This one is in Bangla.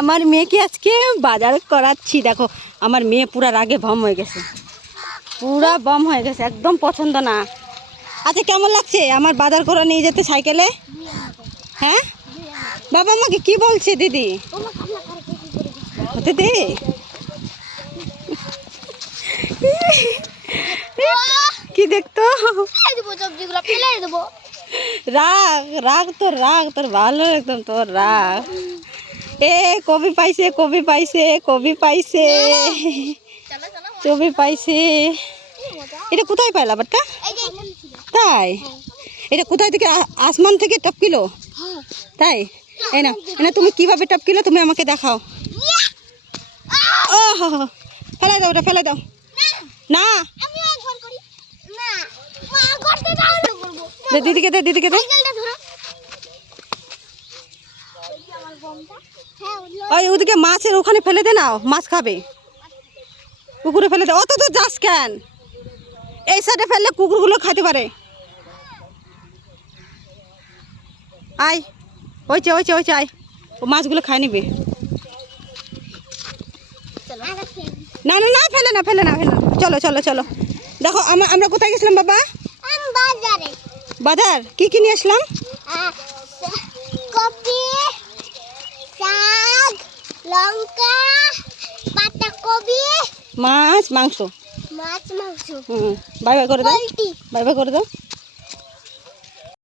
আমার মেয়েকে আজকে বাজার করাচ্ছি। দেখো আমার মেয়ে পুরা রাগে বম হয়ে গেছে, পুরা বম হয়ে গেছে, একদম পছন্দ না। আচ্ছা কেমন লাগছে আমার বাজার করে নিয়ে যেতে সাইকেলে? হ্যাঁ বাবা আমাকে কি বলছে দিদি? দিদি কি দেখতো? রাগ রাগ তোর, রাগ তোর ভালো একদম, তোর রাগ। এ কবি পাইছে, কবি পাইছে, কবি পাইছে, ছবি পাইছে। এটা কোথায় পাইলা বাট্টা? তাই এটা কোথায় থেকে? আসমান থেকে টপকিলো? তাই এই না, না তুমি কিভাবে টপকিলো তুমি আমাকে দেখাও। ও ফেলাই দাও, ওটা ফেলাই দাও। না দিদিকে দে, দিদিকে দে। ওই ওদিকে মাছের ওখানে ফেলে দে, নাও মাছ খাবে। পুকুরে ফেলে দে। অত তো যাস কেন? এই সাইডে ফেললে কুকুরগুলো খাইতে পারে। আয় ওইছে ওইছে ওইছে, আয় ও মাছগুলো খাই নিবে। না না না ফেলে না, ফেলে না, ফেলে না। চলো চলো চলো। দেখো আমরা কোথায় গেছিলাম বাবা? বাজার কি কি নিয়ে আসলাম? কপি, শাক, লঙ্কা, পাতাকপি, মাছ মাংস। মাছ, মাংস। বাই বাই করে দাও, বাই বাই করে দাও।